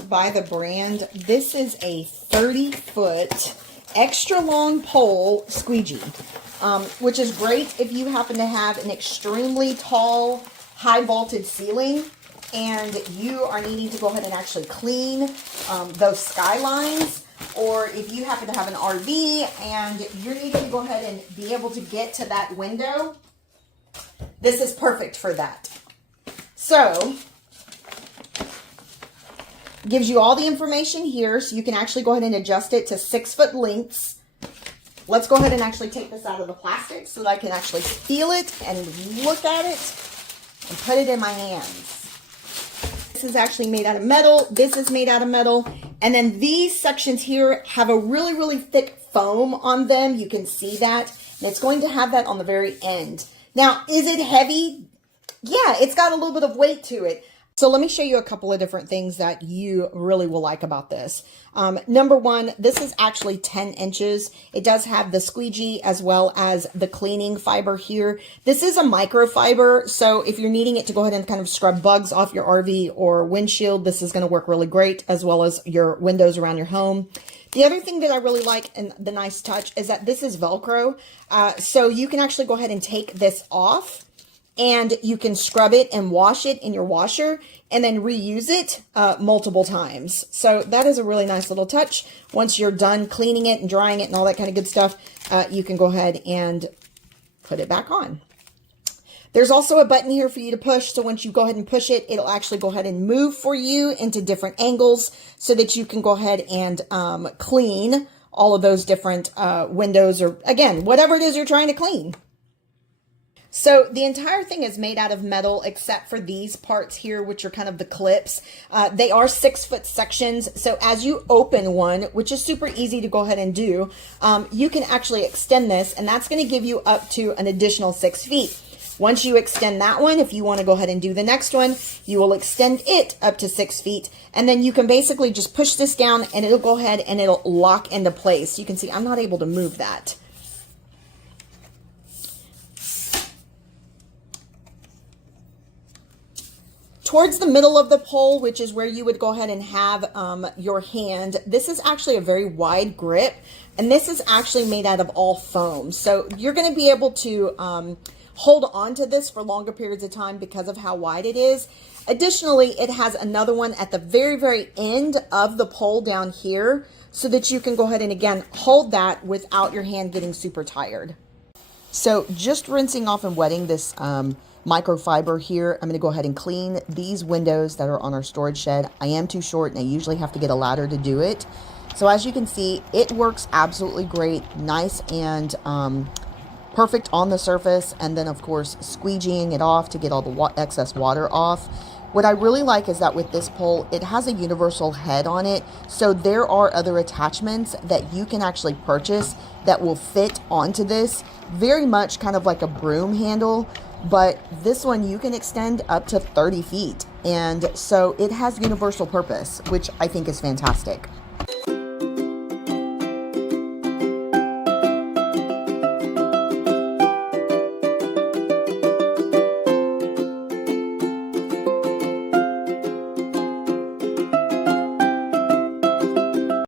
it by the brand. This is a 30-foot extra long pole squeegee, which is great if you happen to have an extremely tall, high vaulted ceiling and you are needing to go ahead and actually clean those skylines, or if you happen to have an RV and you're needing to go ahead and be able to get to that window. This is perfect for that. So, gives you all the information here, so you can actually go ahead and adjust it to 6-foot lengths. Let's go ahead and actually take this out of the plastic so that I can actually feel it and look at it and put it in my hands. This is actually made out of metal. This is made out of metal. And then these sections here have a really, really thick foam on them. You can see that. And it's going to have that on the very end. Now, is it heavy? Yeah, it's got a little bit of weight to it. So let me show you a couple of different things that you really will like about this. Number one, this is actually 10 inches. It does have the squeegee as well as the cleaning fiber here. This is a microfiber, so if you're needing it to go ahead and kind of scrub bugs off your RV or windshield, this is going to work really great, as well as your windows around your home. The other thing that I really like, and the nice touch, is that this is Velcro. So you can actually go ahead and take this off, and you can scrub it and wash it in your washer and then reuse it multiple times. So that is a really nice little touch. Once you're done cleaning it and drying it and all that kind of good stuff, you can go ahead and put it back on. There's also a button here for you to push. So once you go ahead and push it, it'll actually go ahead and move for you into different angles so that you can go ahead and clean all of those different windows, or again, whatever it is you're trying to clean. So the entire thing is made out of metal except for these parts here, which are kind of the clips. They are 6-foot sections. So as you open one, which is super easy to go ahead and do, you can actually extend this, and that's going to give you up to an additional 6 feet. Once you extend that one, if you want to go ahead and do the next one, you will extend it up to 6 feet. And then you can basically just push this down and it'll go ahead and it'll lock into place. You can see I'm not able to move that. Towards the middle of the pole, which is where you would go ahead and have your hand, this is actually a very wide grip, and this is actually made out of all foam. So you're going to be able to hold on to this for longer periods of time because of how wide it is. Additionally, it has another one at the very, very end of the pole down here so that you can go ahead and, again, hold that without your hand getting super tired. So just rinsing off and wetting this microfiber here, I'm going to go ahead and clean these windows that are on our storage shed. I am too short and I usually have to get a ladder to do it. So as you can see, it works absolutely great, nice and perfect on the surface, and then of course squeegeeing it off to get all the excess water off. What I really like is that with this pole, it has a universal head on it, so there are other attachments that you can actually purchase that will fit onto this, very much kind of like a broom handle. But this one you can extend up to 30 feet. And so it has universal purpose, which I think is fantastic.